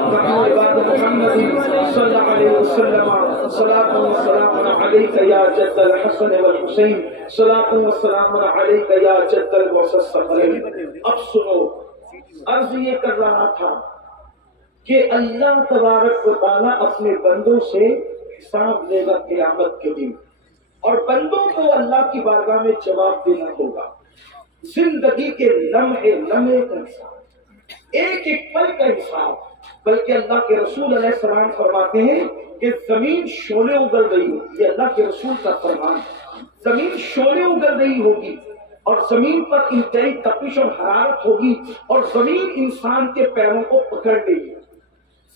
نحن عباد محمد صلی اللہ علیہ وسلم صلاۃ و سلام علیک یا جد الحسن والحسین صلاۃ و سلام علیک یا جد الغوث الثقلین۔ اب سنو، عرض یہ کر رہا تھا کہ اللہ تبارک و تعالیٰ اپنے بندوں سے حساب لے گا قیامت کے دن، اور بندوں کو اللہ کی بارگاہ میں جواب دینا ہوگا۔ زندگی کے لمحے لمحے کا حساب، ایک ایک پل کا حساب۔ بلکہ اللہ کے رسول علیہ السلام فرماتے ہیں کہ زمین شعلے اگل رہی ہوگی، یہ اللہ کے رسول کا فرمان ہے، زمین شعلے اگل رہی ہوگی اور زمین پر انتہائی تپش اور حرارت ہوگی، اور زمین انسان کے پیروں کو پکڑ لے گی،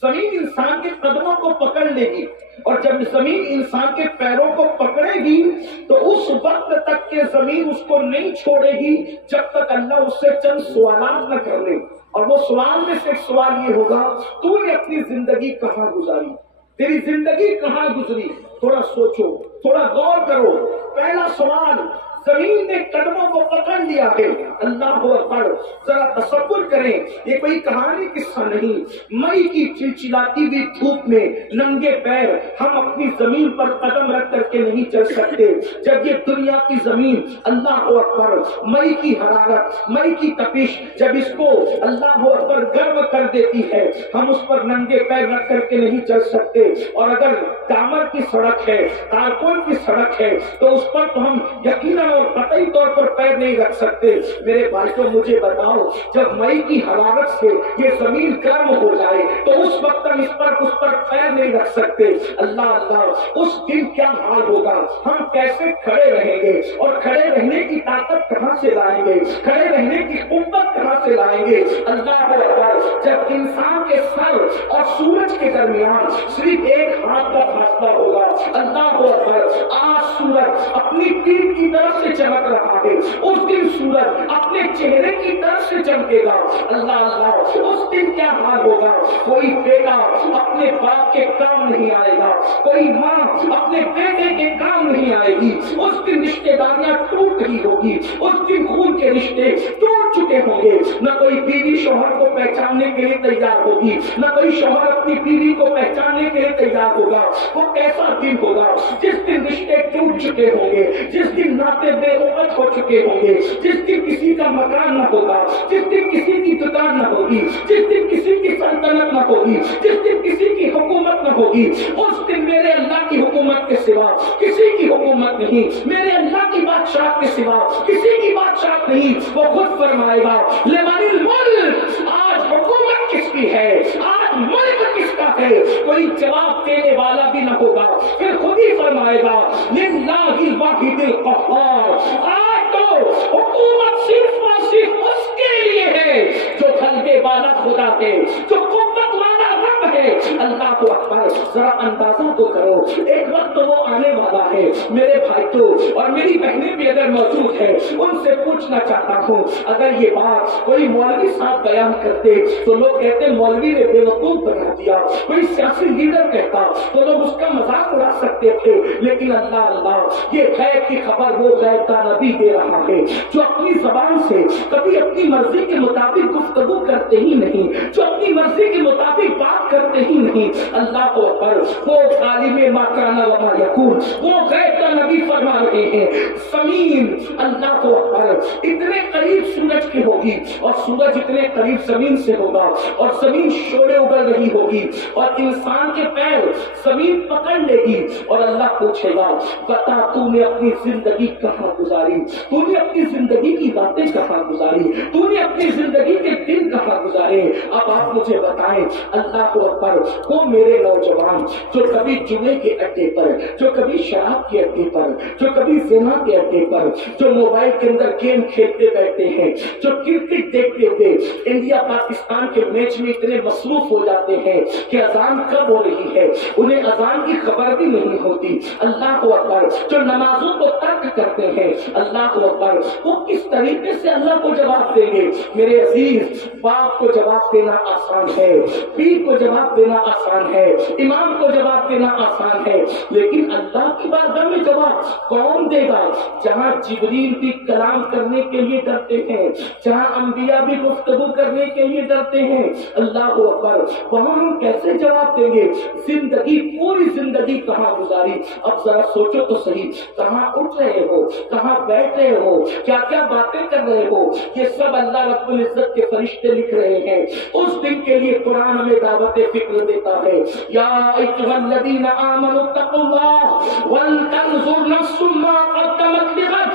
زمین انسان کے قدموں کو پکڑ لے گی، اور جب زمین انسان کے پیروں کو پکڑے گی تو اس وقت تک کہ زمین اس کو نہیں چھوڑے گی جب تک اللہ اس سے چند سوالات نہ کر لے۔ اور وہ سوال میں سے ایک سوال یہ ہوگا، تو نے اپنی زندگی کہاں گزاری، تیری زندگی کہاں گزری؟ تھوڑا سوچو، تھوڑا غور کرو۔ پہلا سوال، زمین نے قدموں کو پکڑ لیا ہے، اللہ اکبر۔ ذرا تصور کریں، یہ کوئی کہانی قصہ نہیں، مئی کی چلچلاتی ہوئی دھوپ میں ننگے پیر ہم اپنی زمین پر قدم رکھ کر کے نہیں چل سکتے۔ جب یہ دنیا کی زمین، اللہ اکبر، مئی کی حرارت، مئی کی تپش جب اس کو اللہ اکبر گرم کر دیتی ہے، ہم اس پر ننگے پیر رکھ کر کے نہیں چل سکتے۔ اور اگر ڈامر کی سڑک ہے، تارکول کی سڑک ہے، تو اس پر تو ہم یقیناً اور قطعی طور پر پیر نہیں رکھ سکتے۔ میرے بھائیوں، مجھے بتاؤ، جب مئی کی حرارت سے یہ زمین گرم ہو جائے تو اس وقت ہم اس پر پیر نہیں رکھ سکتے۔ اللہ اللہ، اس دن کیا حال ہوگا، ہم کیسے کھڑے رہیں گے، اور کھڑے رہنے کی طاقت کہاں سے لائیں گے، کھڑے رہنے کی قوت کہاں سے لائیں گے؟ اللہ اکبر، جب انسان کے سر اور سورج کے درمیان صرف ایک ہاتھ کا فاصلہ ہوگا۔ اللہ اکبر، آج سورج اپنی پیٹھ کی طرف سے چمک رہا ہے، اس دن سورج اپنے چہرے کی طرف سے چمکے گا۔ اللہ اللہ، اس دن کیا حال ہوگا؟ کوئی بیٹا اپنے باپ کے کام نہیں آئے گا، کوئی ماں اپنے بیٹے کے کام نہیں آئے گی۔ اس دن رشتے داریاں ٹوٹ رہی ہوگی، اس دن خون کے رشتے ٹوٹ چکے ہوں گے۔ نہ کوئی بیوی شوہر کو پہچاننے کے لیے تیار ہوگی، نہ کوئی شوہر اپنی بیوی کو پہچاننے کے لیے تیار ہوگا۔ وہ کیسا دن ہوگا جس دن رشتے ٹوٹ چکے ہوں گے، جس دن ناطے بے وقت ہو چکے ہوں گے، جس دن کسی کا مکان نہ ہوگا، جس دن کسی کی دکان نہ ہوگی، جس دن کسی کی سلطنت نہ ہوگی، جس دن کسی کی حکومت نہ ہوگی۔ اس دن میرے اللہ کی حکومت کے سوا کسی کی حکومت نہیں، میرے اللہ کی بادشاہ کے سوا کسی کی بادشاہ نہیں۔ وہ خود فرمائے گا، لمن الملک، آج حکومت کس کی ہے، آج ملک کس کا ہے؟ کوئی جواب دینے والا بھی نہ ہوگا۔ پھر خود ہی فرمائے گا، للہ الواحد القہار، آج تو حکومت صرف اور صرف اس کے لیے ہے جو غلبے والا خدا ہے، جو قوت والا رب ہے۔ اللہ کو اکبر، ذرا اندازہ تو کرو، ایک وقت وہ آنے والا ہے۔ میرے بھائیوں اور میری بہنیں بھی اگر موجود ہیں، ان سے پوچھنا چاہتا ہوں، اگر یہ بات کوئی مولوی صاحب بیان کرتے تو لوگ کہتے مولوی نے بے وقوف بنا دیا، کوئی سیاسی لیڈر کہتا تو لوگ اس کا مذاق اڑا سکتے تھے۔ لیکن اللہ اللہ، یہ غیب کی خبر وہ غیب کا نبی دے رہا ہے جو اپنی زبان سے کبھی اپنی مرضی کے مطابق گفتگو کرتے ہی نہیں، جو اپنی مرضی کے مطابق بات کرتے ہی نہیں۔ اللہ کو اکبر، وہ عالم ما کان و ما یکون، وہ غیب کا نبی فرما رہے ہیں، زمین اللہ کو اکبر اتنے قریب سورج کی ہوگی، اور سورج اتنے قریب زمین سے ہوگا، اور زمین شعلے اگل رہی ہوگی، اور انسان کے پیر زمین پکڑ لے گی، اور اللہ پوچھے گا، بتا تو نے اپنی زندگی کہاں گزاری، تو نے اپنی زندگی کی باتیں کہاں گزاری، تو نے اپنی زندگی کے دن کہاں گزارے؟ اب آپ مجھے بتائیں، اللہ کو اکبر، وہ میرے نوجوان جو کبھی جمعے کے اڈے پر، جو کبھی شراب کے اڈے پر، جو کبھی زنا کے اڈے پر، جو موبائل کے اندر گیم کھیلتے بیٹھتے ہیں، جو کرکٹ دیکھتے ہوئے انڈیا پاکستان کے میچ میں اتنے مصروف ہو جاتے ہیں کہ اذان کب ہو رہی ہے انہیں اذان کی خبر بھی نہیں ہوتی۔ اللہ کو اکبر، جو نمازوں کو ترک کرتے ہیں، اللہ کو اکبر، وہ کس طریقے سے اللہ کو جواب دیں گے؟ میرے عزیز، باپ کو جواب دینا آسان ہے، پیر کو جواب دینا آسان ہے، امام کو جواب دینا آسان ہے، لیکن اللہ کی بارگاہ میں جواب کون دے گا؟ جہاں جبریل بھی کلام کرنے کے لیے ڈرتے ہیں، جہاں انبیاء بھی گفتگو کرنے کے لیے ڈرتے ہیں، اللہ اکبر، وہاں ہم کیسے جواب دیں گے؟ زندگی، پوری زندگی کہاں گزاری؟ اب ذرا سوچو تو صحیح، کہاں اٹھ رہے ہو، کہاں بیٹھ رہے ہو، کیا کیا باتیں کر رہے ہو، یہ سب اللہ رب العزت کے فرشتے لکھ رہے ہیں۔ اس دن کے لیے قرآن ہمیں دعوت فکر دیتا ہے، یا ایھا الذین آمنوا اتقوا اللہ ولتنظر نفس ما قدمت لغد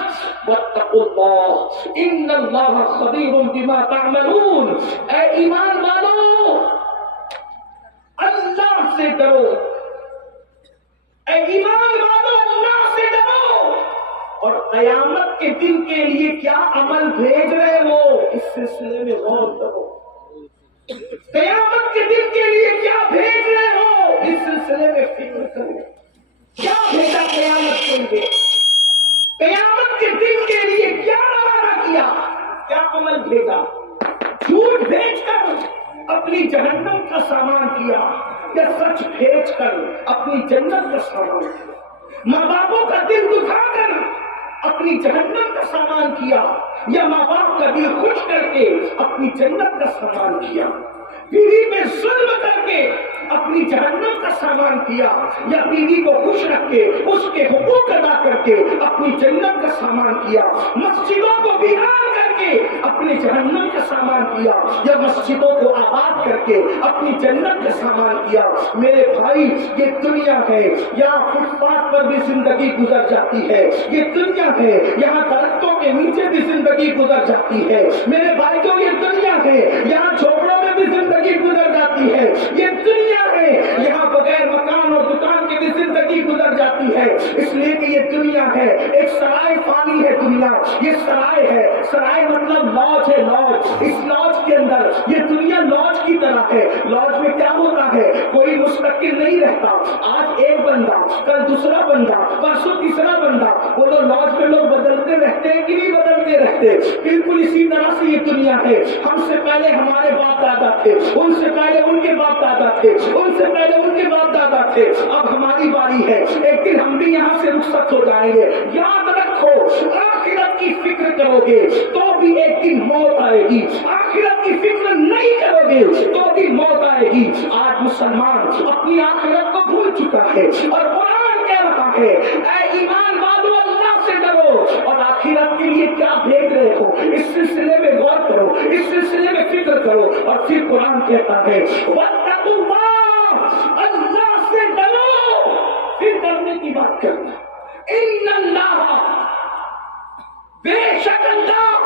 واتقوا اللہ ان اللہ خبیر بما تعملون۔ اے ایمان والو، اللہ سے ڈرو، اے ایمان والو اللہ سے ڈرو، اور قیامت کے دن کے لیے کیا عمل بھیج رہے ہو اس سلسلے میں غور کرو۔ قیامت کے دن کے لیے کیا بھیج رہے ہو اس سلسلے میں فکر کرو۔ کیا بھیجا قیامت کے لیے؟ قیامت کے دن کے لیے کیا روانہ کیا؟ کیا عمل بھیجا؟ جھوٹ بھیج کر اپنی جہنم کا سامان کیا یا سچ بھیج کر اپنی جنت کا سامان کیا؟ ماں باپوں کا دل دکھا کر اپنی جہنم کا سامان کیا یا ماں باپ کا دل خوش کر کے اپنی جنت کا سامان کیا؟ بیوی پہ ظلم کر کے اپنی جہنم کا سامان کیا یا بیوی کو خوش رکھ کے اس کے حقوق ادا کر کے اپنی جنت کا سامان کیا؟ مسجدوں کو ویران کر کے اپنے جہنم کا سامان کیا یا مسجدوں کو آباد کر کے اپنی جنت کا سامان کیا؟ میرے بھائی، یہ دنیا ہے، یہاں فٹ پاتھ پر بھی زندگی گزر جاتی ہے، یہ دنیا ہے، یہاں درختوں کے نیچے بھی زندگی گزر جاتی ہے، میرے بھائیوں یہ دنیا ہے، یہاں جھوپڑوں میں بھی زندگی گزر جاتی ہے، یہ دنیا ہے، یہاں بغیر مکان اور دکان کے بھی زندگی گزر جاتی ہے، اس لیے کہ یہ دنیا ہے، ایک سرائے فانی ہے دنیا، یہ سرائے ہے، سرائے مطلب لاج ہے، لاج، اس لاج کے اندر یہ دنیا لاج کی طرح ہے۔ لاج میں کیا ہوتا ہے؟ کوئی مستقل نہیں رہتا، آج ایک بندہ، کل دوسرا بندہ، پرسوں تیسرا بندہ، وہ لاج میں لوگ بدلتے رہتے ہیں کہ نہیں بدلتے رہتے؟ بالکل اسی طرح سے یہ دنیا ہے، ہم سے پہلے ہمارے باپ دادا تھے، ان سے پہلے ان کے باپ دادا تھے، ان سے پہلے ان کے باپ دادا تھے، اب ہماری باری ہے، ایک دن ہم بھی یہاں سے رخصت ہو جائیں گے۔ یاد رکھو، آخرت کی فکر کرو گے تو بھی ایک دن موت آئے گی، آخرت کی فکر نہیں کرو گے تو بھی موت آئے گی۔ آج مسلمان اپنی آخرت کو بھول چکا ہے اور قرآن کہہ رہا ہے، اے ایمان والو اللہ سے ڈرو اور آخرت کے لیے کیا بھیج رہے ہو اس سلسلے میں غور کرو، اس سلسلے میں فکر کرو۔ اور پھر قرآن کہتا ہے واتقوا اللہ، اللہ سے ڈرو، پھر ڈرنے کی بات کرنا، ان اللہ، بے شک اللہ،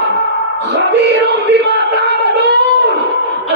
خبیر بما تعملون،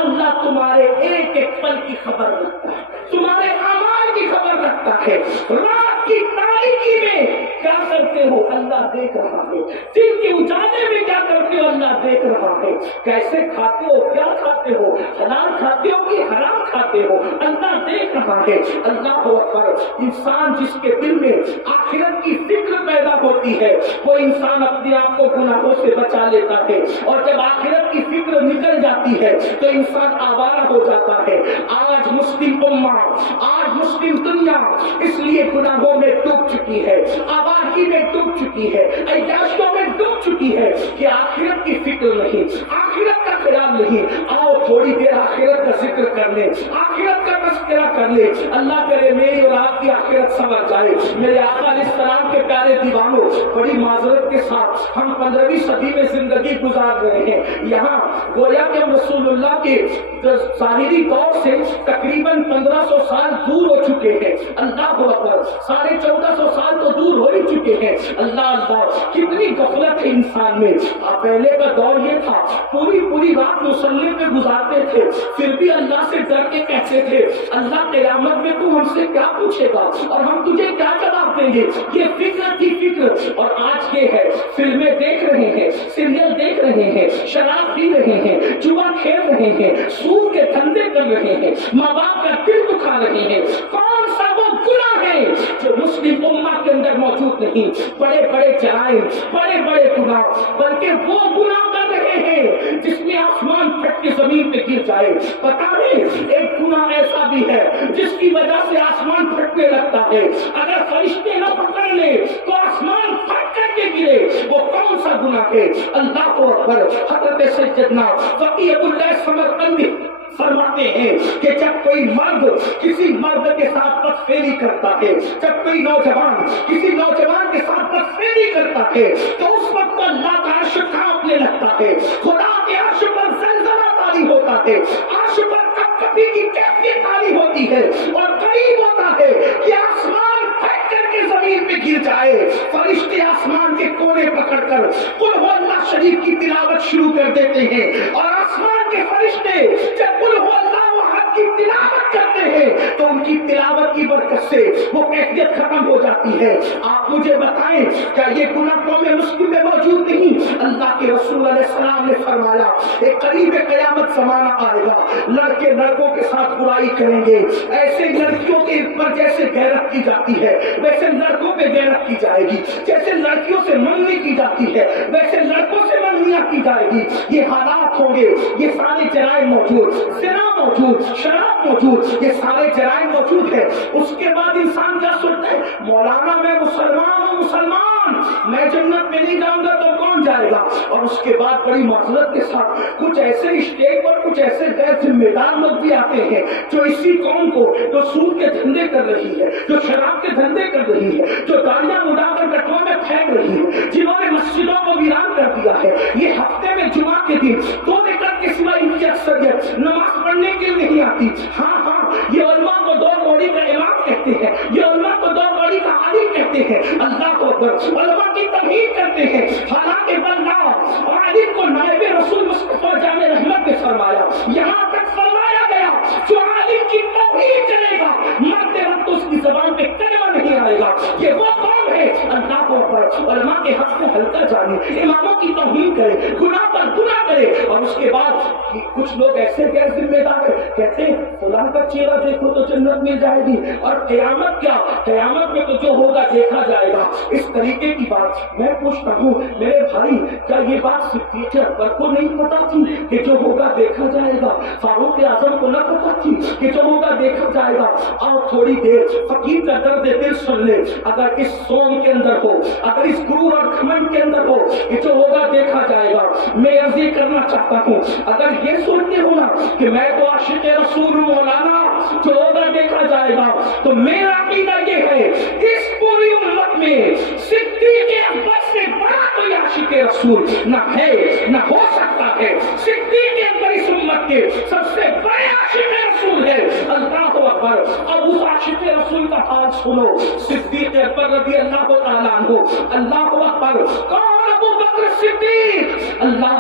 اللہ تمہارے ایک ایک پل کی خبر رکھتا ہے، تمہارے اعمال کی خبر رکھتا ہے، رات کی تاریکی میں کیا کرتے ہو اللہ دیکھ رہا ہے، دن کے اجالے میں کیا کرتے ہو اللہ دیکھ رہا ہے، کیسے کھاتے ہو، کیا کھاتے ہو، حلال کھاتے ہو کہ حرام کھاتے ہو، اللہ دیکھ رہا ہے۔ اللہ اکبر، انسان جس کے دل میں آخرت کی فکر پیدا ہوتی ہے وہ انسان اپنے آپ کو گناہوں سے بچا لیتا ہے، اور جب آخرت کی فکر نکل جاتی ہے تو انسان آوارہ ہو جاتا ہے۔ آج مسلم امہ، آج مسلم دنیا اس لیے گناہوں میں ڈوب چکی ہے، آوارگی میں ڈوب چکی ہے، عیاشیوں میں ڈوب چکی ہے کہ آخرت کی فکر نہیں، آخرت کا خیال نہیں۔ آؤ تھوڑی دیر آخرت کا ذکر کر لیں، آخرت کا تذکرہ کر لیں، اللہ کرے میری اور آپ کی آخرت سنور جائے۔ میرے آقا علیہ السلام کے پیارے دیوانوں، بڑی معذرت کے ساتھ ہم 15ویں صدی میں زندگی گزار رہے ہیں، یہاں گویا کہ ہم رسول اللہ کے ظاہری دور سے تقریباً 1500 سال دور ہو چکے ہیں۔ اللہ اکبر، 1450 سال تو دور ہو ہی چکے ہیں۔ اللہ اللہ، کتنی غفلت ہے انسان میں۔ پہلے کا دور یہ تھا، پوری رات مصلی پہ گزارتے تھے، پھر بھی اللہ سے ڈر کے کہتے تھے اللہ قیامت میں تو ہم سے کیا پوچھے گا اور ہم تجھے کیا جواب دیں گے۔ یہ فکر تھی فکر، اور آج یہ ہے فلمیں دیکھ رہے ہیں، سیریل دیکھ رہے ہیں، شراب پی رہے ہیں، جوا کھیل رہے ہیں، سود کے دھندے کر رہے ہیں، ماں باپ کا دل دکھا رہے ہیں۔ کون سا وہ گناہ ہے جو مسلم امہ کے اندر موجود نہیں؟ بڑے بڑے جرائم، بڑے بڑے گناہ، بلکہ وہ گناہ کر رہے ہیں جس میں آسمان پھٹ کے زمین پہ گر جائے۔ پتہ ہے ایک گناہ ایسا بھی ہے جس کی وجہ سے آسمان پھٹنے لگتا ہے. اگر فرشتے نہ پکڑ لے تو آسمان پھٹ کر کے گرے. وہ کون سا گناہ ہے؟ اللہ اکبر. حضرت سیدنا فقیہ اللہ سمرقندی فرماتے ہیں کہ جب کوئی مرد کسی مرد کے ساتھ بدفعلی کرتا ہے، جب کوئی نوجوان کسی نوجوان کے ساتھ بدفعلی کرتا ہے تو اس وقت اللہ کا عرش کانپنے لگتا ہے، خدا کے عرش پر زلزلہ طاری ہوتا ہے، عرش پر کپکپی کی کیفیت طاری ہوتی ہے اور قریب ہوتا ہے کہ آسمان پھٹ کر کے زمین پہ گر جائے. فرشتے آسمان کے کونے پکڑ کر قل هو اللہ شریف کی تلاوت شروع کر دیتے ہیں اور آسمان کے فرشتے جب قل هو اللہ احد کی تلاوت کرتے ہیں تو ان کی تلاوت کی برکت سے وہ کیفیت ختم ہو جاتی ہے. آپ مجھے بتائیں کیا یہ گناہ قوم مسلم میں موجود نہیں؟ اللہ کے رسول علیہ السلام نے فرمایا ایک قریب قیامت زمانہ آئے گا، لڑکے لڑکوں کے ساتھ برائی کریں گے، ایسے لڑکیوں کے پر جیسے غیرت کی جاتی ہے ویسے لڑکوں پہ غیرت کی جائے گی، جیسے لڑکیوں سے منگنی کی جاتی ہے ویسے لڑکوں سے منگنیاں کی جائے گی. یہ حالات ہوں گے، یہ سارے جرائم موجود، زنا موجود، شراب موجود، یہ سارے جرائم موجود ہے. اس کے بعد انسان کیا سنتا ہے؟ مولانا میں مسلمان ہوں، مسلمان میں جنت میں نہیں جاؤں گا تو کون جائے گا؟ اور اس کے بعد بڑی معذرت کے ساتھ کچھ ایسے اسٹیج پر کچھ ایسے غیر ذمہ دار لوگ بھی آتے ہیں جو اسی قوم کو جو سود کے دھندے کر رہی ہے، جو شراب کے دھندے کر رہی ہے، جو گاڑیاں اڑا کر گٹروں میں پھینک رہی ہے، جنہوں نے مسجدوں کو ویران کر دیا ہے. یہ ہفتے میں جمعہ کے دن 2 رکعت کے سوا ان کی اکثریت نماز پڑھنے کے لیے نہیں آتی. ہاں یہ علماء کو 2 قوڑی کا امام کہتے ہیں، یہ علماء کو 2 قوڑی کا عالم کہتے ہیں. اللہ کو علماء کی توہین کرتے ہیں، حالانکہ بندہ اور عالم کو نائب رسول مصطفیٰ جامع رحمت نے فرمایا، یہاں تک فرمایا گیا جو عالم کی توہین کرے گا مرتے وقت اس کی زبان پہ کلمہ نہیں آئے گا. یہ وہ قوم ہے اللہ کو علماء کے حق میں ہلکا جانے، اماموں کی توہین کرے، گناہ پر گناہ کرے. اور اس کے بعد کچھ لوگ ایسے غیر ذمہ دار کہتے ہیں فلاں کا چہرہ دیکھو تو جنت مل جائے گی، اور قیامت کیا، قیامت میں تو جو ہوگا دیکھا جائے گا. اس طریقے کی بات میں پوچھتا ہوں میرے بھائی، کیا یہ بات صدیق اکبر کو نہیں پتا تھی کہ جو ہوگا دیکھا جائے گا؟ فاروق اعظم کو نہ پتا تھی کہ جو ہوگا دیکھا جائے گا؟ اور تھوڑی دیر فقیر کا درد دل سن لے. اگر اس سوم کے اندر ہو، اگر اس غرور اور گھمنڈ کے اندر ہو کہ جو ہوگا دیکھا جائے گا، میں عرض یہ کرنا چاہتا ہوں اگر یہ سنتے ہو نا کہ میں تو عاشق رسول مولانا جو ہوگا دیکھا جائے گا، تو میرا عقیدہ یہ ہے اس پوری امت میں صدیق اکبر سے بڑا کوئی عاشق رسول نہ ہے نہ ہو سکتا ہے. صدیق اکبر اس امت کے سب سے بڑے عاشق رسول ہے. اللہ اکبر. اب اس عاشق رسول کا حال سنو. صدیق اکبر رضی اللہ تعالیٰ عنہ. اللہ اکبر. کون؟ ابو بکر صدیق. اللہ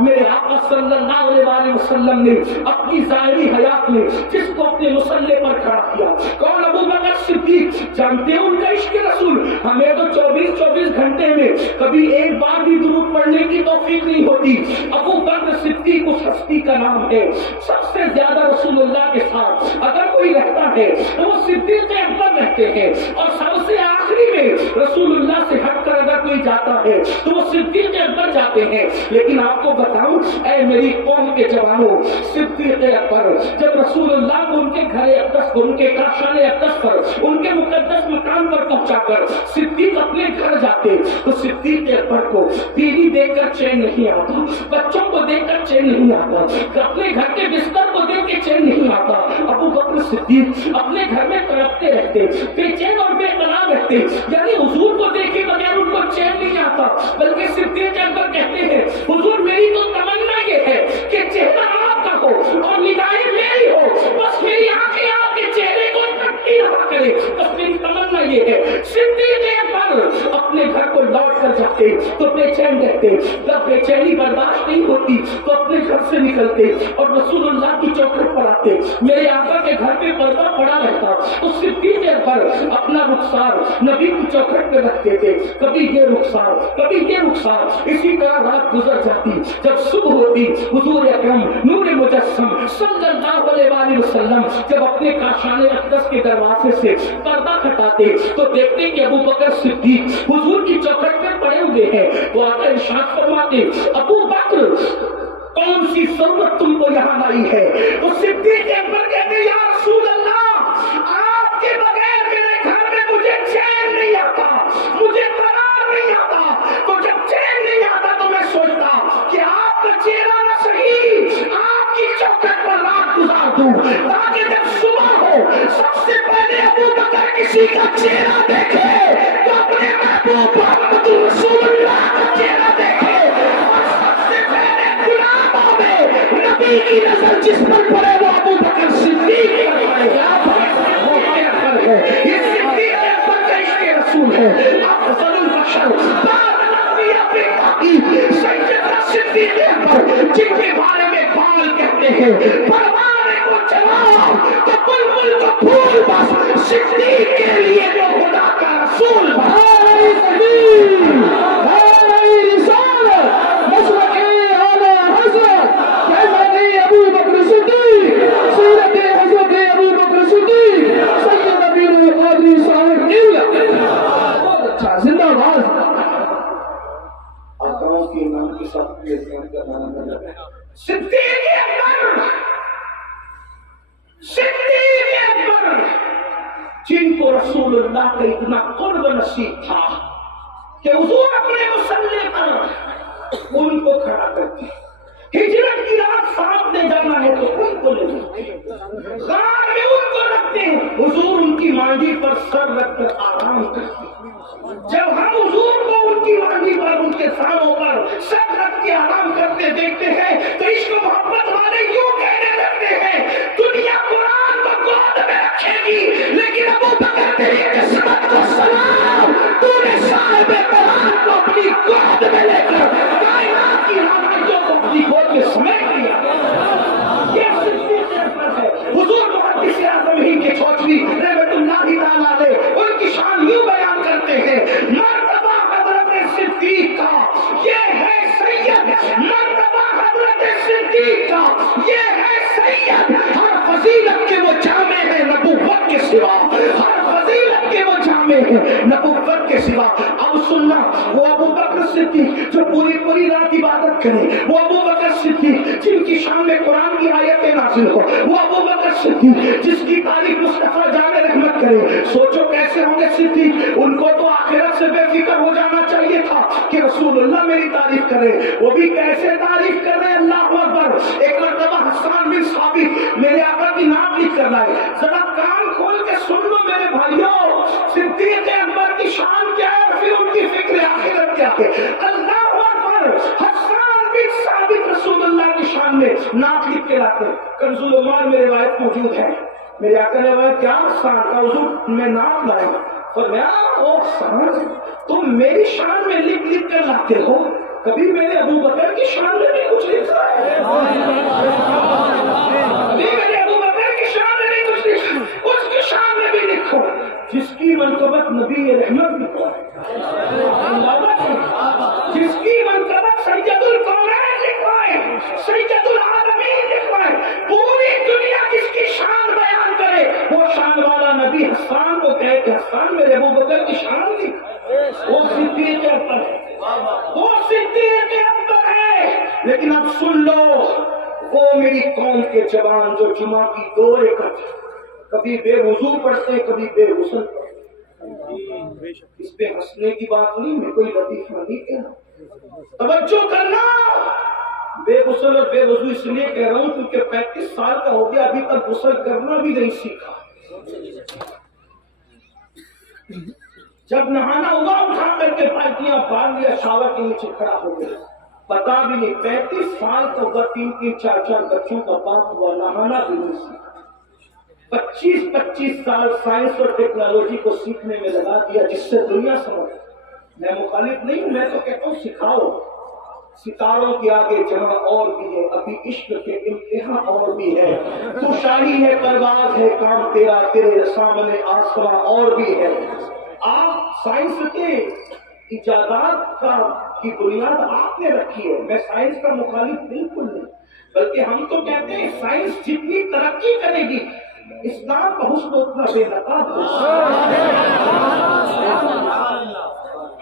میرے آقا صلی اللہ علیہ وسلم نے اپنی ظاہری حیات میں جس کو اپنے مسلح پر کھڑا کیا، کون؟ ابو بکر صدیق. جانتے ہیں ان کا عشق رسول؟ ہمیں تو 24 گھنٹے میں کبھی ایک بار بھی درود پڑھنے کی توفیق نہیں ہوتی. ابو بکر صدیق اس ہستی کا نام ہے سب سے زیادہ رسول اللہ کے ساتھ اگر کوئی رہتا ہے تو وہ صدیق اکبر رہتے ہیں، اور سب سے آخری میں رسول اللہ سے ہٹ کر اگر کوئی جاتا ہے تو وہ صدیق اکبر جاتے ہیں. لیکن آپ کو بتاؤں اے میری قوم کے جوانوں، صدیق اکبر جب رسول اللہ کو ان کے گھر اقدس کو، ان کے کاشان اقدس پر، ان کے مقدس مکان پر پہنچا کر صدیق اپنے گھر جاتے تو صدیق اکبر کو بیوی دیکھ کر چین نہیں آتا، بچوں کو دیکھ کر چین نہیں آتا، اپنے گھر کے بستر کو دیکھ کے چین نہیں آتا. ابو بکر صدیق اپنے گھر میں تڑپتے رہتے، بے چین اور بے قرار رہتے. یعنی حضور کو دیکھے بغیر ان کو چین نہیں آتا. بلکہ صدیق اکبر کہتے ہیں حضور میری تو تمنا یہ ہے کہ چہرہ آپ کا ہو اور نگاہیں میری ہو، بس میری آنکھیں آپ کے چہرے کو تکتی رہا کرے، بس میری تمنا یہ ہے. صدیق اکبر اپنے گھر کو لوٹ کر جاتے تو بے چین رہتے، جب بے چینی برداشت نہیں ہوتی تو اپنے گھر سے نکلتے اور رسول اللہ کی چوکھٹ پر آتے. میرے آقا کے گھر پہ پردہ پڑا رہتا تو صدیق اکبر اپنا رخسار نبی کی چوکھٹ پہ رکھتے تھے. کبھی یہ رخسار کبھی یہ رخسار. اسی طرح رات گزر جاتی، جب صبح ہوتی حضور اکرم نور مجسم صلی اللہ علیہ وسلم جب اپنے کاشان اقدس کے دروازے سے پردہ ہٹاتے تو دیکھتے کہ ابو بکر صدیق حضور کی چوکھٹ پہ پڑے ہوئے ہیں. وہ آ کر ارشاد فرماتے ابو بکر کون سی ضرورت تم کو یہاں لائی ہے؟ تو صدیق اکبر کہتے یا رسول اللہ جب صبح ہو سب سے پہلے ابو بکر کسی کا چہرہ دیکھے تو اپنے محبوب محمد رسول اللہ کا چہرہ دیکھے، اور سب سے پہلے غلاموں میں نبی کی نظر جس پر پڑے وہ ابو بکر صدیق پر پڑے۔ یہ صدیق اکبر کا عشق رسول ہے، افضل البشر بعد الانبیاء بالتحقیق سیدنا صدیق اکبر، جن کے بارے میں بال کہتے ہیں پروان کو جواب تو بلبل کو پھول، بس صدیق کے لیے جو خدا کا رسول بھائی تقدیر بھائی رسالت مسلک اعلی حضرت فیض ابو بکر صدیق، سیرت حضرت ابو بکر صدیق سید نبی القادری صاحب بہت اچھا، زندہ باد آقاؤں کے نام کے ساتھ صدیق اکبر، صدیق اکبر جن کو رسول اللہ کا اتنا قرب نصیب تھا کہ حضور اپنے مصلی پر ان کو کھڑا کرتے، ہجرت کی رات سامنے جانا ہے تو ان کو لے جاتے، غار میں ان کو رکھتے ہیں، حضور ان کی مانگی پر سر رکھ کر آرام کرتے۔ جب ہم حضور کو ان کی مانگی پر، ان کے سانوں پر سر رکھ کے آرام کرتے دیکھتے ہیں تو عشق و محبت والے یوں کہنے لگتے ہیں دنیا قرآن کو گود میں رکھے گی لیکن ابو بکر تیری قسمت کو سلام، تو نے صاحب قرآن کو اپنی گود میں لے کر کائنات کی رحمتوں کو اپنی گود میں سمیٹ لیا۔ یہ صدیق اکبر ہے۔ حضور محدث اعظم ہی کے چوتھویں رحمت اللہ تعالیٰ علیہ ان کی شان یوں بیان کرتے ہیں، مرتبہ حضرت صدیق کا یہ ہے سید، مرتبہ حضرت صدیق کا یہ ہے سید، ہر فضیلت کے وہ جامع ہے نبوت کے سوا، ہر فضیلت کے وہ جامع ہے نبوت کے سوا۔ اب سننا، وہ ابو بکر صدیق جو پوری رات عبادت کرے، وہ ابو بکر صدیق جن کی شان میں قرآن کی آیتیں نازل ہو، وہ ابو بکر صدیق جس کی تعریف مصطفیٰ جامع رحمت کرے، سوچو کیسے ہوں گے صدیق؟ ان کو تو آخرت سے بے فکر ہو جانا چاہیے تھا کہ رسول اللہ میری تعریف کرے، وہ بھی کیسے تعریف کر رہے ہیں، اللہ اکبر۔ ایک مرتبہ حسان بن ثابت میرے آقا کی نام لکھ کر لائے، ذرا کان کھول کے سن لو میرے بھائیوں، صدیق اکبر کی شان کیا ہے، پھر ان کی فکر آخرت کیا ہے۔ اللہ اکبر، حسان بن ثابت رسول اللہ کی شان میں نام لکھ کے لاتے، کنز الایمان میں روایت موجود ہے، میرے آقا نے فرمایا کیا حسان کا حضور میں نام لائے، فرمایا او حسان تم میری شان میں لکھ کر لاتے ہو، کبھی میرے ابو بکر کی شان میں بھی کچھ لکھا ہے، کبھی میرے ابو بکر کی شان میں بھی کچھ لکھا، اس کی شان میں بھی لکھو جس کی منقبت نبی رحمت لکھا ہے، جس کی منقبت سید القونین لکھا ہے، سید العالمین لکھا ہے، پوری دنیا جس کی شان بیان کرے وہ شان والا نبی حسان کو کہے کہ حسان میرے ابو بکر کی شان لکھ، وہ صدیق اکبر ہے، وہ صدیق اکبر ہے۔ لیکن اب سن لو، وہ میری قوم کے جوان جو جمعہ کی 2 رکعت کبھی بے وضو پڑھتے کبھی بے غسل پڑھتے، اس پہ ہنسنے کی بات نہیں، میں کوئی لطیفہ نہیں کہہ رہا، توجہ کرنا، بے غسل اور بے وضو اس لیے کہہ رہا ہوں کیونکہ 35 سال کا ہو گیا ابھی تک غسل کرنا بھی نہیں سیکھا، جب نہانا ہوا اٹھا کر کے پالٹیاں باندھ لیا، شاور کے نیچے کھڑا ہو گیا، پتا بھی نہیں 35 سال کا ہوا، 3 4 بچوں کا باپ ہوا، نہانا بھی نہیں سیکھا، 25 سال سائنس اور ٹیکنالوجی کو سیکھنے میں لگا دیا جس سے دنیا سمجھ۔ میں مخالف نہیں ہوں، میں تو کہتا ہوں سکھاؤ، ستاروں کے آگے جہاں اور بھی ہے، ابھی عشق کے امتحان اور بھی ہے، تو شاہی ہے پرواز ہے کام تیرا، تیرے سامنے آسمان اور بھی ہے۔ آپ سائنس کے ایجادات کی بنیاد آپ نے رکھی ہے، میں سائنس کا مخالف بالکل نہیں، بلکہ ہم تو کہتے ہیں سائنس جتنی ترقی کرے گی اسلام کا حسن اتنا بے نقاب ہوگا۔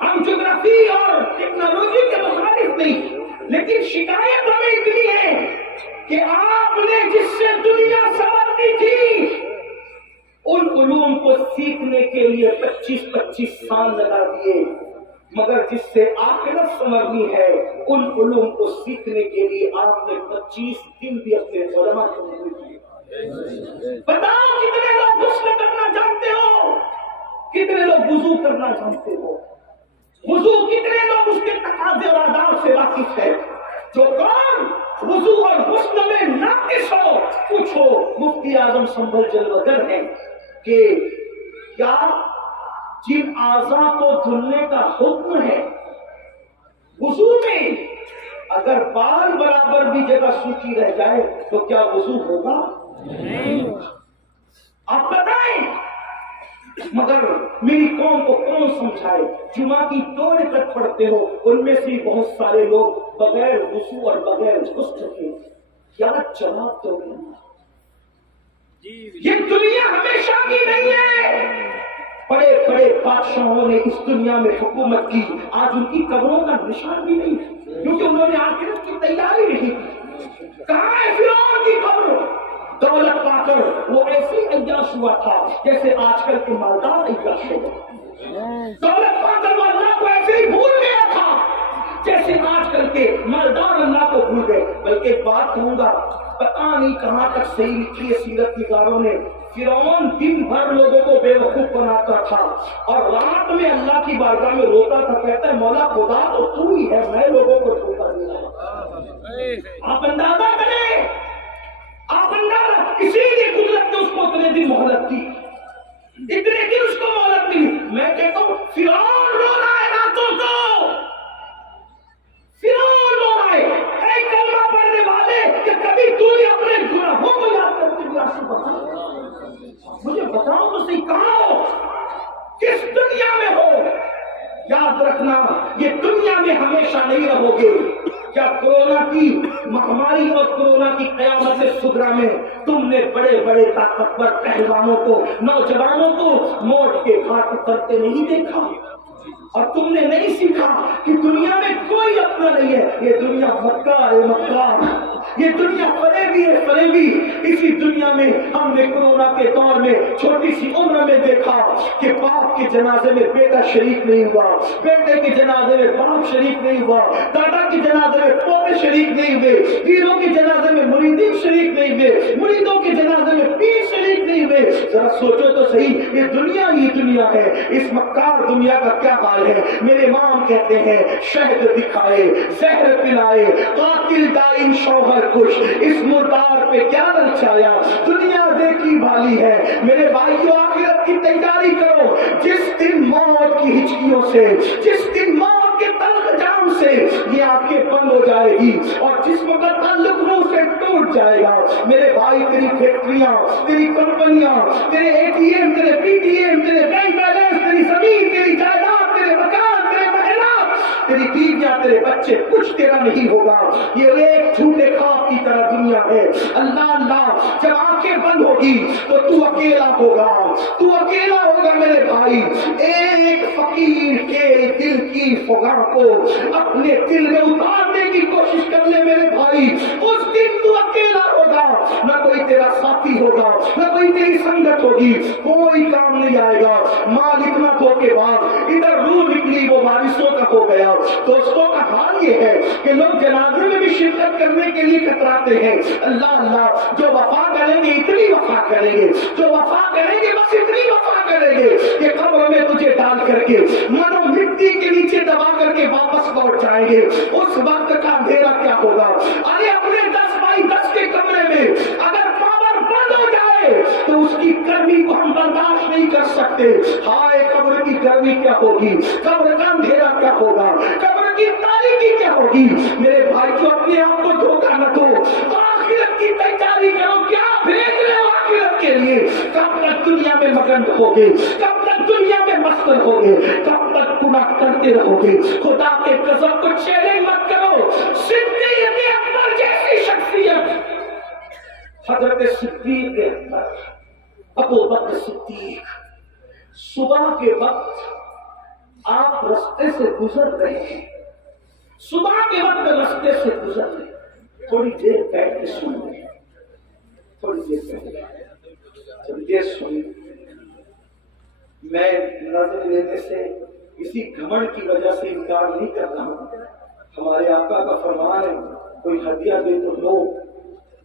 ہم جغرافی اور ٹیکنالوجی کے مخالف نہیں، لیکن شکایت ہمیں اتنی ہے کہ آپ نے جس سے دنیا سنورتی تھی ان علوم کو سیکھنے کے لیے 25 سال لگا دیے، مگر جس سے آخرت سنورنی ہے ان علوم کو سیکھنے کے لیے آپ نے 25 دن بھی اپنے علماء کو نہیں دیے۔ بتاؤ کتنے لوگ غسل کرنا جانتے ہو؟ کتنے لوگ وضو کرنا جانتے ہو؟ وضو کتنے لوگ اس کے تقاضے اور آداب سے واقف ہے؟ جو کون وضو اور غسل میں ناقص ہو پوچھو مفتی اعظم سنبھل جلوگر ہے کہ کیا جن اعضاء کو دھلنے کا حکم ہے وضو میں اگر بال برابر بھی جگہ سوکھی رہ جائے تو کیا وضو ہوگا؟ آپ بتائیں۔ مگر میری قوم کو کون سمجھائے؟ جمعہ کی 2 رکعت پڑھتے ہو، ان میں سے بہت سارے لوگ بغیر وضو اور بغیر غسل کے کیا جواب دو گے؟ یہ دنیا ہمیشہ کی نہیں ہے۔ بڑے بڑے بادشاہوں نے اس دنیا میں حکومت کی، آج ان کی قبروں کا نشان بھی نہیں کیونکہ انہوں نے آخرت کی تیاری نہیں کی۔ کہاں ہے فرعون کی قبر؟ دولت پا کر وہ ایسی عیاش ہوا تھا جیسے آج کل کے مالدار عیاش ہو گئے۔ دولت پا کر وہ اللہ کو ایسے ہی بھول گیا تھا جیسے آج کل کے مالدار اللہ کو بھول گئے۔ بلکہ ایک بات کہوں گا، پتہ نہیں کہاں تک صحیح لکھی ہے سیرت نگاروں نے، فرعون دن بھر لوگوں کو بے وقوف بناتا تھا اور رات میں اللہ کی بارگاہ میں روتا تھا، کہتا ہے مولا خدا تو تو ہی ہے، میں لوگوں کو دھوکہ دے رہا ہوں۔ آپ اندازہ کریں، آپ اندازہ، اسی لیے قدرت نے اس کو اتنے دن مہلت دی، اتنے دن اس کو مہلت دی۔ میں کہتا ہوں فرعون رو رہا ہے راتوں کو، فرعون رو رہا ہے۔ اے کلمہ پڑھنے والے، کہ کبھی تو نے اپنے گناہوں کو یاد کرتے ہوئے آنسو بہائے؟ مجھے بتاؤ تو صحیح، کہاں ہو، کس دنیا میں ہو؟ یاد رکھنا یہ دنیا میں ہمیشہ نہیں رہو گے۔ کیا کورونا کی مہاماری اور کورونا کی قیامت صغریٰ میں تم نے بڑے بڑے طاقتور پہلوانوں کو، نوجوانوں کو موت کے گھاٹ اترتے نہیں دیکھا؟ اور تم نے نہیں سیکھا کہ دنیا میں کوئی اپنا نہیں ہے، یہ دنیا مکار ہے، مکار، یہ دنیا فریبی ہے، فریبی۔ اسی دنیا میں ہم نے کورونا کے دور میں چھوٹی سی عمر میں دیکھا کہ باپ کے جنازے میں بیٹا شریک نہیں ہوا، بیٹے کے جنازے میں باپ شریک نہیں ہوا، دادا کے جنازے میں پوتے شریک نہیں ہوئے، پیروں کے جنازے میں مریدین شریک نہیں ہوئے، مریدوں کے جنازے میں پیر شریک نہیں ہوئے۔ ذرا سوچو تو صحیح، یہ دنیا ہی دنیا ہے، اس مکار دنیا کا کیا حال ہے؟ میرے امام کہتے ہیں شہد دکھائے، زہر پلائے، قاتل دائم شوہر کش، اس مردار پہ کیا نچایا، دنیا دیکھی بھالی ہے۔ میرے بھائیو آخرت کی تیاری کرو، جس دن موت کی ہچکیوں سے، جس دن موت کے تلخ جام سے یہ آنکھیں بند ہو جائے گی اور جسم کا تعلق روح سے ٹوٹ جائے گا، میرے بھائی تیری فیکٹریاں، تیری کمپنیاں، تیرے اے ٹی ایم، تیرے پی ٹی ایم، تیرے بینک بیلنس، تیری زمین، تیری جائیداد، تیرے مکان، تیرے محلات، تیری بیویاں، تیرے بچے، کچھ تیرا نہیں ہوگا۔ یہ ایک جھوٹے خواب کی طرح دنیا ہے۔ اللہ اللہ، جب آنکھیں بند ہوگی تو اکیلا ہوگا، تو اکیلا ہوگا میرے بھائی۔ ایک فقیر کے دل کی فغاں کو اپنے دل میں اتارنے کی کوشش کر لے میرے بھائی، اس دن تو اکیلا ہوگا، نہ کوئی تیرا ساتھی ہوگا، نہ کوئی تیری سنگت ہوگی، کوئی کام نہیں آئے گا۔ مال اتنا دھوکے باز، ادھر روح نکلی وہ وارثوں کا ہو گیا۔ دوستوں کا حال یہ ہے کہ لوگ جنازے میں بھی شرکت کرنے کے لیے کتراتے ہیں۔ اللہ اللہ، جو وفا کریں گے اتنی وفا کریں گے، جو وفا کریں گے بس اتنی وفا کریں گے کہ قبر میں تجھے ڈال کر کے مرو مٹی کے نیچے دبا کر کے واپس لوٹ جائیں گے۔ اس وقت کا اندھیرا کیا ہوگا؟ ارے اپنے 10 بائی 10 کے کمرے میں اگر پاور بند ہو جائے تو اس کی گرمی کو ہم برداشت نہیں کر سکتے۔ ہائے قبر کی گرمی کیا ہوگی، قبر کا اندھیرا کیا ہوگا، قبر کی تاریکی کیا ہوگی۔ میرے بھائی جو اپنے آپ کو دھوکہ نہ دو، آخرت کی تیاری کرو۔ کیا بھیج رہے ہو آخرت کے لیے؟ کب تک دنیا میں مگن ہوگے، کب تک دنیا میں مستن ہوگے، کب تک گناہ کرتے رہو گے؟ خدا کے قسم کو چیلنج مت کرو۔ صدیق اکبر جیسی شخصیت، حضرت صدیق اکبر، ابو بکر صدیق، صبح کے وقت آپ رستے سے گزر رہے ہیں، صبح کے وقت رستے سے گزر رہے ہیں، تھوڑی دیر بیٹھ کے سن رہے ہیں، تھوڑی دیر بیٹھ کے سن۔ میں نظر لینے سے کسی گھمنڈ کی وجہ سے انکار نہیں کر رہا ہوں۔ ہمارے آقا کا فرمان ہے کوئی ہدیہ دے تو لو،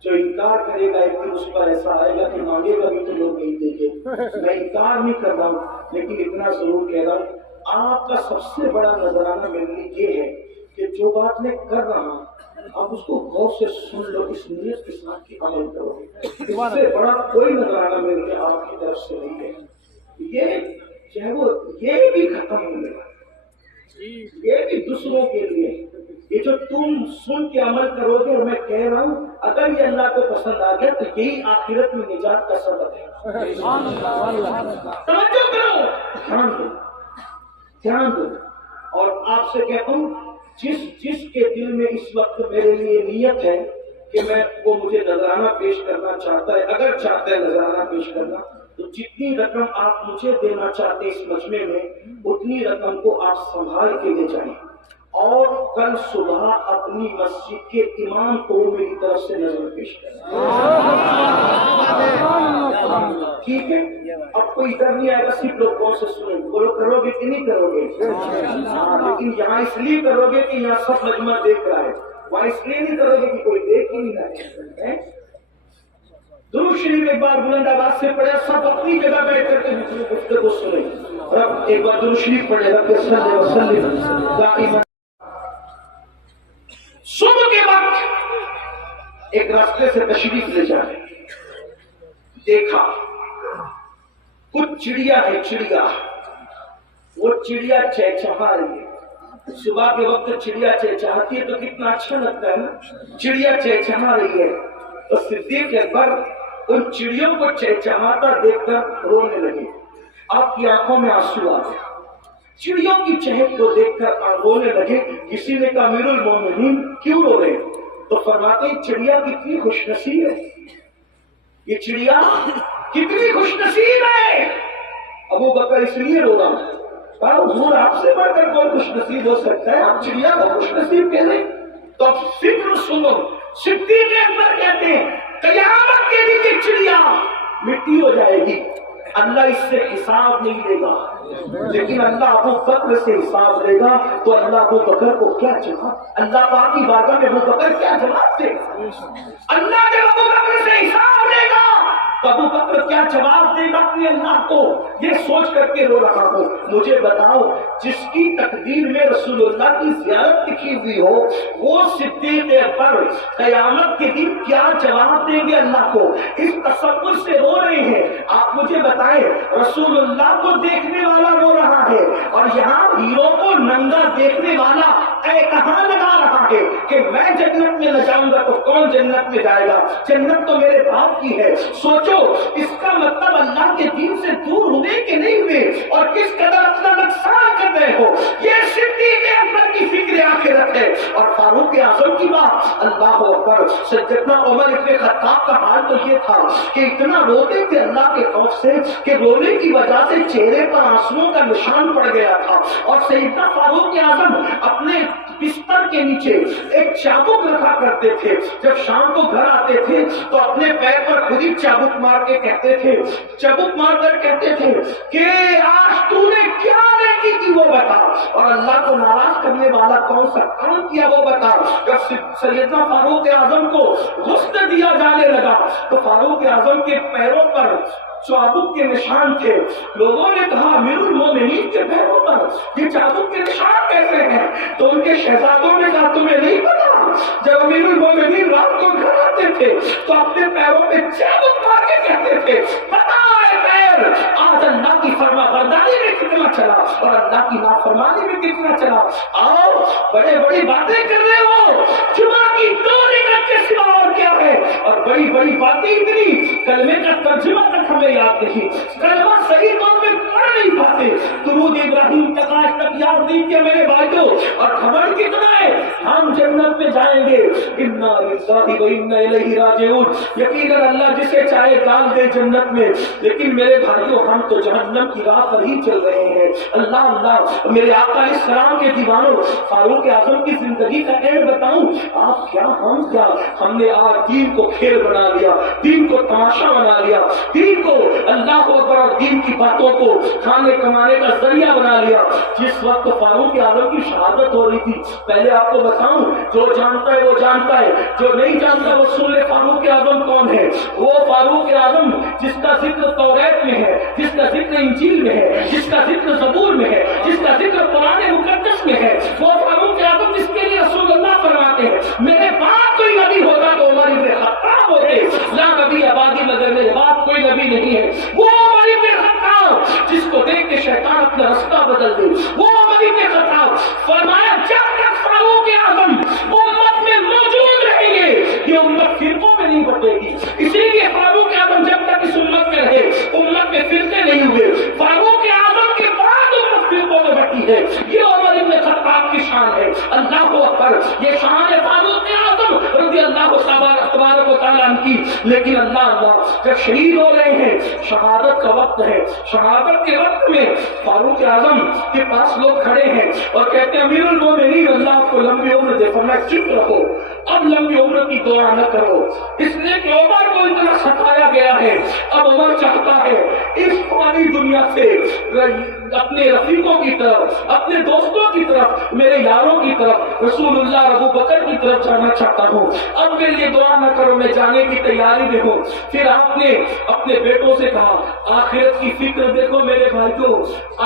جو انکار کرے گا ایک دن اس پر ایسا آئے گا کہ مانگے گا بھی تو لوگ نہیں دیں گے. میں انکار نہیں کر رہا ہوں لیکن اتنا ضرور کہہ رہا ہوں آپ کا سب سے بڑا نذرانہ میرے لیے یہ ہے کہ جو بات میں کر رہا ہوں آپ اس کو غور سے سن لو, اس نیت کے ساتھ کی عمل کرو. اس سے بڑا کوئی نذرانہ میرے لیے آپ کی طرف سے نہیں ہے. یہ چاہے وہ یہ بھی ختم ہو گیا, یہ بھی دوسروں کے لیے. یہ جو تم سن کے عمل کرو گے اور میں کہہ رہا ہوں اگر یہ اللہ کو پسند آ گیا تو یہی آخرت میں نجات کا سبب ہے. توجہ کرو, دھیان دو. اور آپ سے کہتا ہوں جس کے دل میں اس وقت میرے لیے نیت ہے کہ میں وہ مجھے نذرانہ پیش کرنا چاہتا ہے, اگر چاہتا ہے نذرانہ پیش کرنا, تو جتنی رقم آپ مجھے دینا چاہتے ہیں اس مجمع میں اتنی رقم کو آپ سنبھال کے لے جائیں اور کل صبح اپنی مسجد کے امام کو میری طرف سے نظر پیش کریں. ٹھیک ہے؟ اب کوئی ادھر نہیں آئے گا, صرف لوگ کون سے سنیں گے, وہ لوگ کرو گے کہ نہیں کرو گے؟ لیکن یہاں اس لیے کرو گے کہ یہاں سب مجمع دیکھ رہا ہے, وہاں اس لیے نہیں کرو گے کہ کوئی دیکھ ہی نہیں رہا ہے. درود شریف ایک بار بلند آواز سے پڑھے, سب اپنی جگہ بیٹھ کر کے گفتگو سنیں. رب ایک بار درود شریف پڑھے, رب صلی اللہ علیہ وسلم. صبح کے وقت ایک راستے سے تشریف لے جا رہے, دیکھا کچھ چڑیا ہے, چڑیا, وہ چڑیا چہچہا رہی ہے. صبح کے وقت چڑیا چہچہاتی ہے تو کتنا اچھا لگتا ہے نا, چڑیا چہچہا رہی ہے. تو صدیق اکبر ان چڑیوں کو چہچہاتا دیکھ کر رونے لگے. آپ کی آنکھوں میں آنسو آ گئے, چڑیوں کی چہک کو دیکھ کر رونے لگے. کسی نے کہا امیر المومنین کیوں رو رہے؟ تو فرماتے ہیں چڑیا کتنی خوش نصیب ہے, یہ چڑیا کتنی خوش نصیب ہے. ابو بکر اس لیے رو رہا ہے, حضور آپ سے بڑھ کر کون خوش نصیب ہو سکتا ہے, آپ چڑیا کو خوش نصیب کہہ رہے. تو اب فکر سنو, صدیق اکبر کہتے ہیں قیامت کے دن یہ چڑیا مٹی ہو جائے گی, اللہ اس سے حساب نہیں لے گا, لیکن اللہ ابو بکر سے حساب لے گا. تو اللہ ابو بکر کو کیا جواب, اللہ پاک کی بارگاہ میں ابو بکر کیا جواب دے گا؟ اللہ جب ابو بکر سے حساب لے گا تو ابو بکر کیا جواب دے گا اپنے اللہ کو, یہ سوچ کر کے رو رہا ہوں. مجھے بتاؤ جس کی تقدیر میں رسول اللہ کی زیارت لکھی ہوئی ہو وہ صدیق اکبر قیامت کے دن کیا جواب دیں گے اللہ کو؟ اس تصور سے رو رہے ہیں. آپ مجھے بتائیں رسول اللہ کو دیکھنے والا رو رہا ہے اور یہاں ہیرو کو ننگا دیکھنے والا اے کہاں لگا رہا ہے کہ میں جنت میں نہ جاؤں گا تو کون جنت میں جائے گا, جنت تو میرے باپ کی ہے. سوچو اس کا مطلب اللہ کے دین سے دور ہوئے کہ نہیں ہوئے اور کس قدر اپنا نقصان کر رہے ہو. یہ صدیق اکبر کی فکر آخرت ہے. اور فاروق اعظم کی بات, اللہ اکبر, سیدنا عمر ابن خطاب کا حال تو یہ تھا کہ اتنا روتے تھے اللہ کے خوف سے کہ رونے کی وجہ سے چہرے پر آنسوؤں کا نشان پڑ گیا تھا. اور سیدنا فاروق اعظم اپنے بستر کے نیچے ایک چابک رکھا کرتے تھے. جب شام کو گھر آتے تھے تو اپنے پیر پر خود ہی چابک مار کے کہتے تھے, چابک مار کر کہتے تھے کہ آج تو نے کیا نیکی کی وہ بتا, اور اللہ کو ناراض کرنے والا کون سا کام کیا وہ بتا. جب سیدنا فاروق اعظم کو غسل دیا جانے لگا تو فاروق اعظم کے پیروں پر چابک کے نشان تھے. لوگوں نے کہا امیر المومنین کے پیروں پر یہ چابک کے نشان کیسے ہیں؟ تو ان کے شہزادوں نے کہا تمہیں نہیں پتا, جب امیر المومنین رات کو گھر آتے تھے تو اپنے پیروں پہ چابک مار کے کہتے تھے پتا ہے پیر آج اللہ کی فرما برداری میں کتنا چلا اور اللہ کی نافرمانی میں کتنا چلا. آؤ بڑے بڑی باتیں کر رہے ہو, جمعہ کی 2 رکعت کے سوا اور کیا ہے, اور بڑی بڑی باتیں اتنی کلمے کا ترجمہ تک ہمیں یاد نہیں, کلمہ صحیح طور پہ پڑھ نہیں پاتے, درود ابراہیم تک آج تک یاد نہیں کیا میرے بھائیوں. اور خبر کتنا ہے ہم جنت میں جائیں گے, انا للہ و انا الیہ راجعون. یقیناً اللہ جسے چاہے ڈال دے جنت میں, لیکن میرے بھائیوں ہم تو جہنم کی راہ پر ہی چل رہے ہیں. اللہ اللہ میرے آقا علیہ السلام کے دیوانوں, فاروق اعظم کی زندگی کا اینڈ بتاؤں آپ کیا ہم کیا, ہم نے آج دین کو کھیل بنا لیا, دین کو تماشا بنا لیا, دین کو اللہ اکبر اور دین کی باتوں کو کھانے کمانے کا ذریعہ بنا لیا. جس وقت فاروق اعظم کی شہادت ہو رہی تھی، پہلے آپ کو بتاؤں، جو جانتا ہے وہ جانتا ہے، جو نہیں جانتا وہ سن لے فاروق اعظم کون ہے. وہ فاروق اعظم جس کا ذکر توریت میں ہے، جس کا ذکر انجیل میں ہے، جس کا ذکر زبور میں ہے، جس کا ذکر قرآن مقدس میں ہے، وہ فاروق اعظم جس کے لیے رسول اللہ فرماتے ہیں میرے بعد کوئی نبی ہوتا تو عمر بن خطاب ہوتے. لا نبی آبادی مگر میرے بعد کوئی نبی نہیں ہے. وہ عمر بن خطاب جس کو دیکھ کے شیطان اپنا رستہ بدل دے. وہ عمر بن خطاب فرمایا جب تک فاروق اعظم امت میں موجود رہیں گے یہ امت فرقوں میں نہیں بٹے گی. اسی لیے فاروق اعظم جب تک اس امت میں رہے امت میں فرقے نہیں ہوئے. فاروق اعظم کے بعد امت فرقوں میں بٹی ہے. یہ عمر بن خطاب کی شان ہے. اللہ اکبر، یہ شان ہے فاروق اعظم رضی اللہ تبارک و تعالیٰ عنہ کی. لیکن اللہ جب شہید ہو رہے ہیں، شہادت کا وقت ہے، شہادت کے وقت میں فاروق اعظم کے پاس لوگ کھڑے ہیں اور کہتے ہیں امیر المومنین اللہ آپ کو لمبی عمر دے. فرمایا چپ رہو، اب لمبی عمر کی دعا نہ کرو، اس لیے کہ عمر کو اتنا ستایا گیا ہے. اب عمر چاہتا ہے اس فانی دنیا سے اپنے رفیقوں کی طرف، اپنے دوستوں کی طرف، میرے یاروں کی طرف، رسول اللہ ابو بکر کی طرف جانا چاہتا ہوں. اب میرے لیے دعا نہ کرو، میں جانے کی تیاری میں ہوں. پھر آپ نے اپنے بیٹوں سے کہا آخرت کی فکر دیکھو میرے بھائیوں،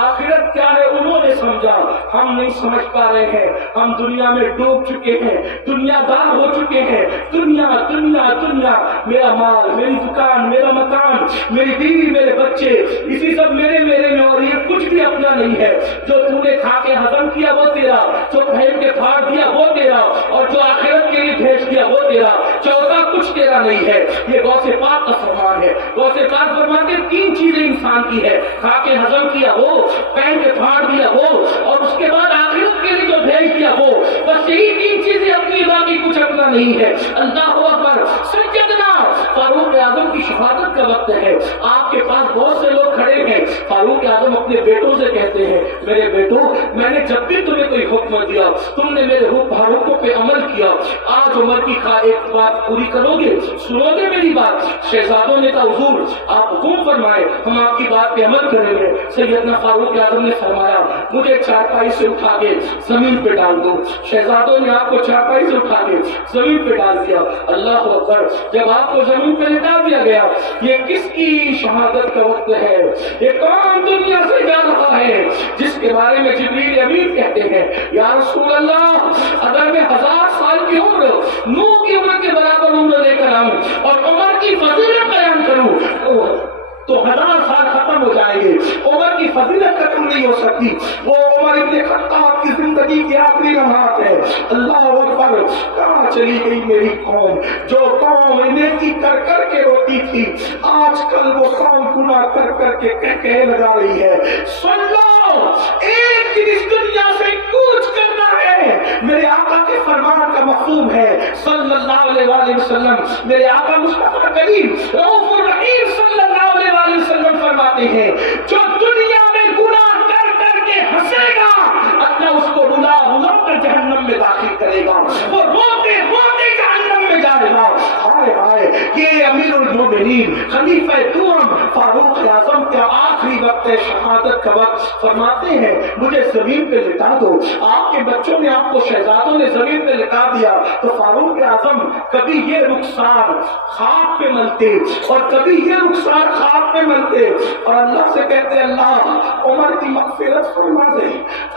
آخرت کیا ہے انہوں نے سمجھا، ہم نہیں سمجھ پا رہے ہیں. ہم دنیا میں ڈوب چکے ہیں، دنیا دار ہو چکے ہیں. دنیا دنیا دنیا، میرا مال، میری دکان، میرا مکان، میری بیوی، میرے بچے، اسی سب میرے میں، اور یہ کچھ بھی اپنا نہیں ہے. جو تو نے کھا کے ہضم کیا وہ تیرا، جو پھینک کے پھاڑ دیا وہ تیرا، اور جو آخرت کے لیے بھیج دیا وہ تیرا. چوتھا کچھ تیرا نہیں ہے. یہ غوث پاک کا فرمان ہے. غوث پاک فرماتے ہیں تین چیزیں انسان کی ہے، کھا کے ہضم کیا وہ، پھینک کے پھاڑ دیا وہ، اور اس کے بعد آخرت کے لیے جو بھیج دیا وہ. بس یہی تین چیزیں اپنی، باقی کچھ اپنا نہیں ہے. اللہ اکبر. سجدنا فاروق اعظم کی شہادت کا وقت ہے. آپ کے پاس بہت سے لوگ کھڑے ہیں. فاروق اعظم اپنے بیٹوں سے کہتے ہیں میرے بیٹوں، میں نے جب بھی تمہیں کوئی حکم دیا تم نے میرے حکم پہ عمل کیا. آج عمر کی ایک بات پوری کرو گے، سنو گے میری بات؟ شہزادوں نے کہا حضور آپ حکم فرمائے، ہم آپ کی بات پہ عمل کریں گے. سیدنا فاروق اعظم نے فرمایا مجھے چارپائی سے اٹھا کے زمین پہ ڈال دو. شہزادوں نے آپ کو چارپائی سے اٹھا کے زمین پہ ڈال دیا. اللہ اکبر. جب آپ کو زمین پہ لٹا دیا گیا، یہ کس کی شہادت کا وقت ہے؟ یہ کون دنیا سے جا رہا ہے جس کے بارے میں جبریل امین کہتے ہیں یا رسول اللہ اگر میں 1000 سال کی عمر، نوح کی عمر کے برابر عمر لے کر آؤں اور عمر کی فضیلت بیان کروں تو 1000 سال ختم ہو جائیں گے. عمر کی فضیلت ختم نہیں ہو سکتی. وہ عمر ابن خطاب کی زندگی کی آخری لمحات ہے. اللہ اکبر. کہاں چلی گئی میری قوم؟ جو قوم نیکی کر کر کے روتی تھی، آج کل وہ قوم گناہ کر کر کے کہہ لگا رہی ہے. سن لو، ایک دن اس دنیا سے کوچ کرنا ہے. میرے آقا کے فرمان کا مفہوم ہے صلی اللہ علیہ وآلہ وسلم. میرے آقا مصطفیٰ کریم رؤوف الرحیم صلی اللہ علیہ وآلہ وسلم فرماتے ہیں جو دنیا میں گناہ کر کر کے ہنسے گا اللہ اس کو رلا رلا کر جہنم میں داخل کرے گا. وہ روتے روتے جہنم میں جائے گا. ہائے ہائے. یہ امیر المومنین خلیفہ دوم فاروق اعظم کا آخری وقت ہے، شہادت کا وقت. فرماتے ہیں مجھے زمین پہ لٹا دو. آپ کے بچوں نے، آپ کو شہزادوں نے زمین پہ لٹا دیا تو فاروق اعظم کبھی یہ رخسار خاک پہ ملتے اور کبھی یہ رخسار خاک پہ ملتے اور اللہ سے کہتے اللہ عمر کی مغفرت فرما دے،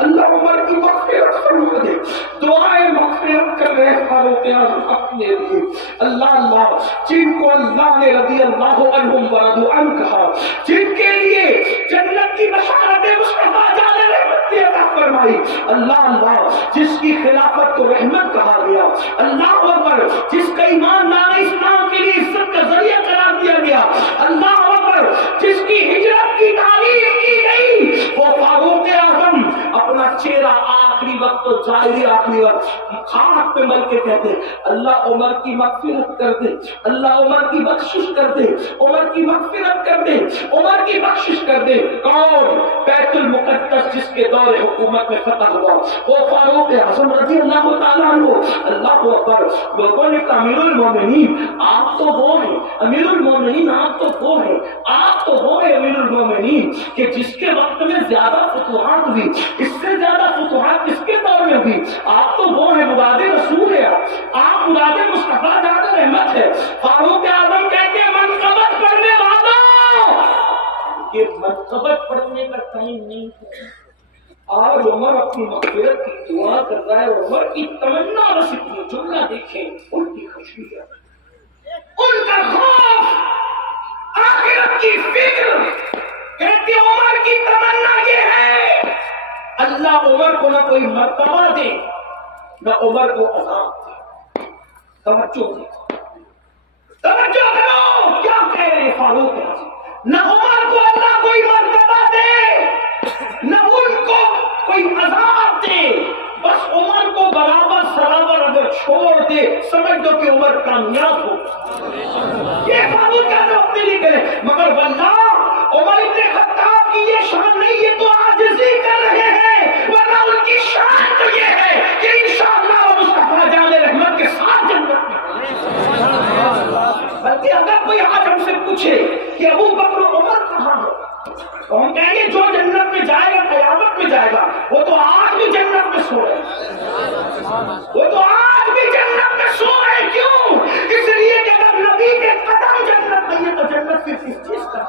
اللہ عمر کی مغفرت فرما دے. دعائیں مغفرت کر رہے فاروق اعظم اپنے لیے. اللہ اللہ جن کو اللہ نے رضی اللہ عنہم ورضوا عنہ کہا، جن کے لیے جنت کی بشارت مصطفیٰ جان رحمت نے عطا فرمائی. اللہ اللہ جس کی خلافت کو رحمت کہا گیا. اللہ اکبر جس کا ایمان لانے اسلام کے لیے عزت کا ذریعہ قرار دیا گیا. اللہ اکبر جس کی ہجرت کی تعریف کی گئی. وہ فاروق اعظم اپنا چہرہ آخری وقت تو ظاہری آخری وقت خاک پہ مل کے کہتے اللہ عمر کی مغفرت کر دے، اللہ عمر کی بخشش کر دے، عمر کی مغفرت کر دے، عمر کی بخشش کر دے. کون؟ بیت المقدس جس کے دور حکومت میں فتح ہوا وہ فاروق اعظم رضی اللہ تعالیٰ عنہ. اللہ اکبر. لوگوں نے کہا امیر المومنین آپ تو وہ ہیں، امیر المومنین آپ تو وہ ہیں، آپ تو وہ ہیں کہ جس کے وقت میں زیادہ فتوحات ہوئی، اس سے زیادہ فتوحات کس کے دور میں ہوئی؟ آپ تو وہ ہیں، مراد رسول ہے، آپ مراد مصطفیٰ جان رحمت ہے۔ فاروق اعظم کہتے ہیں منقبت پڑھنے والوں، یہ منقبت پڑھنے کا ٹائم نہیں ہے۔ آج عمر اپنی مغفرت کی دعا کر رہا ہے، عمر کی تمنا بس اتنی، جملہ دیکھیں ان کی خوشی ہے، ان کا خوف، آخرت کی فکر۔ کہتے عمر کی تمنا یہ ہے اللہ عمر کو نہ کوئی مرتبہ دے نہ عمر کو عذاب دے۔ توجہ دے، توجہ کرو کیا کہہ رہے فاروق اعظم، نہ عمر کو اللہ کوئی مرتبہ دے نہ ان کو کوئی عذاب دے، بس عمر کو برابر سرابر اگر چھوڑ دے سمجھ دو کہ عمر کامیاب ہو۔ یہ فاروق اعظم اپنے لیے کرے، مگر واللہ عمر ابن خطاب کی یہ شان نہیں، یہ تو عاجزی کر رہے ہیں، ورنہ ان کی شان تو یہ ہے کہ انشاءاللہ وہ مصطفیٰ جان رحمت کے ساتھ جنت میں بلکہ اگر کوئی آج ہم سے پوچھے کہ ابو بکر و عمر کہاں ہے تو ہم کہیں گے جو جنت میں جائے گا قیامت میں جائے گا، وہ تو آج بھی جنت میں سو رہے ہیں، وہ تو آج بھی جنت میں سو رہے ہیں۔ کیوں؟ اس لیے کہ اگر نبی کے قدم جنت نہیں ہے تو جنت پھر کس چیز کا؟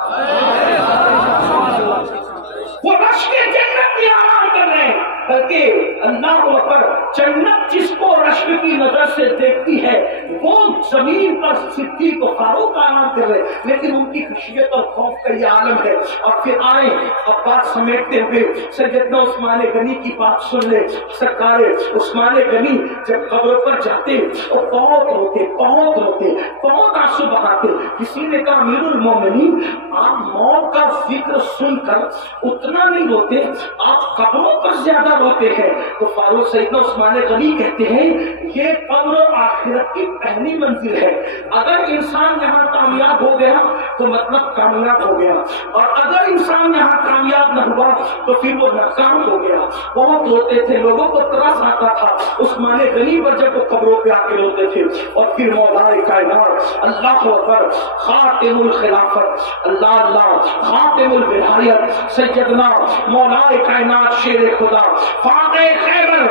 وہ رش کے جنت میں آرام کر رہے ہیں، بلکہ اللہ اکبر جنت جس کو رشک کی نظر سے دیکھتی ہے وہ زمین پر صدیق و فاروق آرام کر رہے، لیکن ان کی خشیت اور خوف کا یہ عالم ہے۔ اور پھر آئیں اب بات سمیٹتے ہوئے سیدنا عثمان غنی کی بات سن لے۔ سرکار عثمان غنی جب قبر پر جاتے اور بہت روتے، بہت روتے، بہت آنسو بہاتے۔ کسی نے کہا امیر المومنین آپ موت کا ذکر سن کر اتنا نہیں روتے، آپ قبروں پر زیادہ روتے ہیں۔ تو فاروق سیدنا عثمان غنی کہتے ہیں یہ قبر آخرت کی پہلی منزل ہے، اگر انسان یہاں کامیاب ہو گیا تو مطلب کامیاب ہو گیا، اور اگر انسان یہاں کامیاب نہ ہوا تو پھر وہ ناکام ہو گیا۔ بہت روتے تھے، لوگوں کو ترس آتا تھا عثمان غنی پر جب وہ قبروں پہ آ کے روتے تھے۔ اور پھر مولا کائنات اللہ اکبر خاتم الخلافت اللہ اللہ خاتم الولایت سیدنا مولا کائنات شیر خدا فاتح خیبر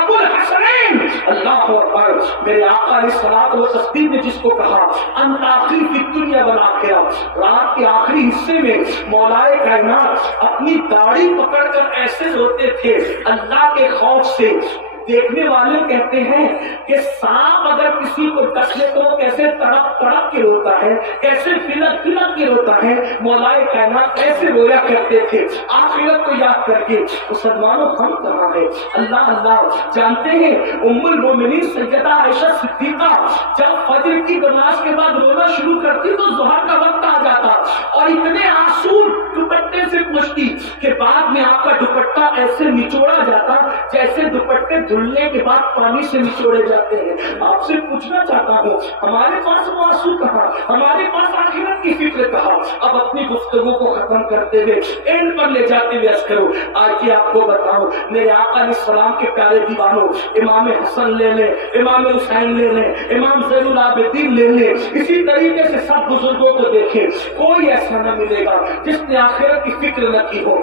ابو الحسنین اللہ اکبر میرے آقا علیہ الصلوۃ والتسلیم نے جس کو کہا انت آخری فی الدنیا والآخرہ، رات کے آخری حصے میں مولا کائنات اپنی داڑھی پکڑ کر ایسے روتے تھے اللہ کے خوف سے۔ دیکھنے والے کہتے ہیں کہ سانپ اگر کسی کو ڈس لے تو کیسے تڑپ تڑپ کے روتا ہے، کیسے فلک فلک کے روتا ہے، مولا کائنات ایسے رویا کرتے تھے آخرت کو یاد کر کے۔ مسلمانوں ہم کہاں ہیں؟ اللہ اللہ جانتے ہیں ام المومنین سیدہ عائشہ صدیقہ جب فجر کی نماز کے بعد رونا شروع کرتی تو ظہر کا وقت آ جاتا اور اتنے آنسو دوپٹے سے پوچھتی کہ بعد میں آپ کا دوپٹہ ایسے نچوڑا جاتا جیسے دوپٹے دھلنے کے بعد پانی سے نچوڑے جاتے ہیں۔ آپ سے پوچھنا چاہتا ہوں ہمارے پاس وہ آنسو کہاں، ہمارے پاس آخرت کی فکر کہاں؟ اب اپنی گفتگو کو ختم کرتے ہوئے اینڈ پر لے جاتے ہوئے عرض کرو آج کی آپ کو بتاؤں میرے آقا علیہ السلام کے پیارے دیوانوں، امام حسن لے لیں، امام حسین لے لیں، امام زین العابدین لے لیں، اسی طریقے سے سب بزرگوں کو دیکھیں، کوئی ایسا نہ ملے گا جس نے آخرت کی فکر نہ کی ہو۔